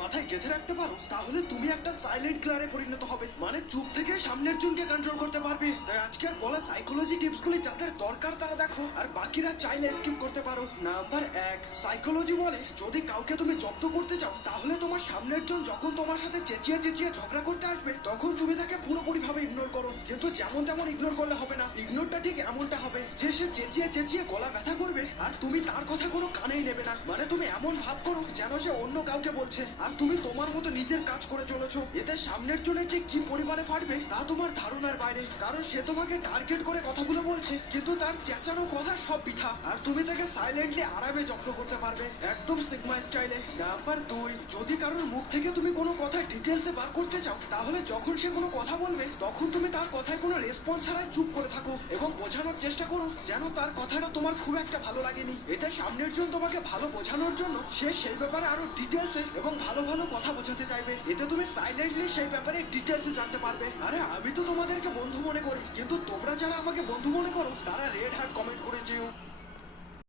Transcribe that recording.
মাথায় গেঁথে রাখতে পারো তাহলে তুমি একটা সাইলেন্ট কিলারে পরিণত হবে, মানে চুপ থেকে সামনের জনকে কন্ট্রোল করতে পারবে। তাই আজকে আর বলা সাইকোলজি টিপস গুলি যাদের দরকার তারা দেখো, আর বাকিরা চাইলে স্কিপ করতে পারো। নাম্বার 1, সাইকোলজি বলে যদি কাউকে তুমি জব্দ করতে চাও তাহলে তোমার সামনের জন যখন তোমার সাথে চেঁচিয়ে চেঁচিয়ে ঝগড়া করতে আসবে তখন তুমি তাকে পুরোপুরি ভাবে ইগনোর করো। কিন্তু যেমন তেমন ইগনোর করলে হবে না, ইগনোরটা ঠিক এমনটা হবে যে সে চেঁচিয়ে চেঁচিয়ে গলা ব্যথা করবে আর তুমি তার কথা কোনো কানেই নেবে না। মানে তুমি এমন ভাব করো যেন সে অন্য কাউকে বলছে আর তুমি তোমার মতো নিজের কাজ করে চলেছো। এতে সামনের জনের যে কি পরিমাণে ফাটবে তা তোমার ধারণার বাইরে, কারণ সে তোমাকে টার্গেট করে কথাগুলো বলছে কিন্তু তার চেঁচানো কথা সব বৃথা, আর তুমি তাকে সাইলেন্টলি আরামে জব্দ করতে পারবে একদম সিগমা স্টাইলে। নাম্বার 2, যদি কারোর মুখ থেকে তুমি কোনো কথা ডিটেলসে বার করতে চাও তাহলে যখন সে কোনো কথা বলবে তখন তুমি তার কথায় কোনো রেসপন্স ছাড়াই চুপ করে থাকো এবং বোঝানোর চেষ্টা করো যেন তার কথাটা তোমার খুব একটা ভালো লাগেনি। এতে সামনের জন তোমাকে ভালো বোঝানোর জন্য সে সেই ব্যাপারে আরো ডিটেলসে এবং ভালো ভালো কথা বোঝাতে চাইবে। এতে তুমি সাইলেন্টলি সেই ব্যাপারে ডিটেলসে জানতে পারবে। আরে আমি তো তোমাদেরকে বন্ধু মনে করি, কিন্তু তোমরা যারা আমাকে বন্ধু মনে করো তারা রেড হার্ট কমেন্ট করে যেও।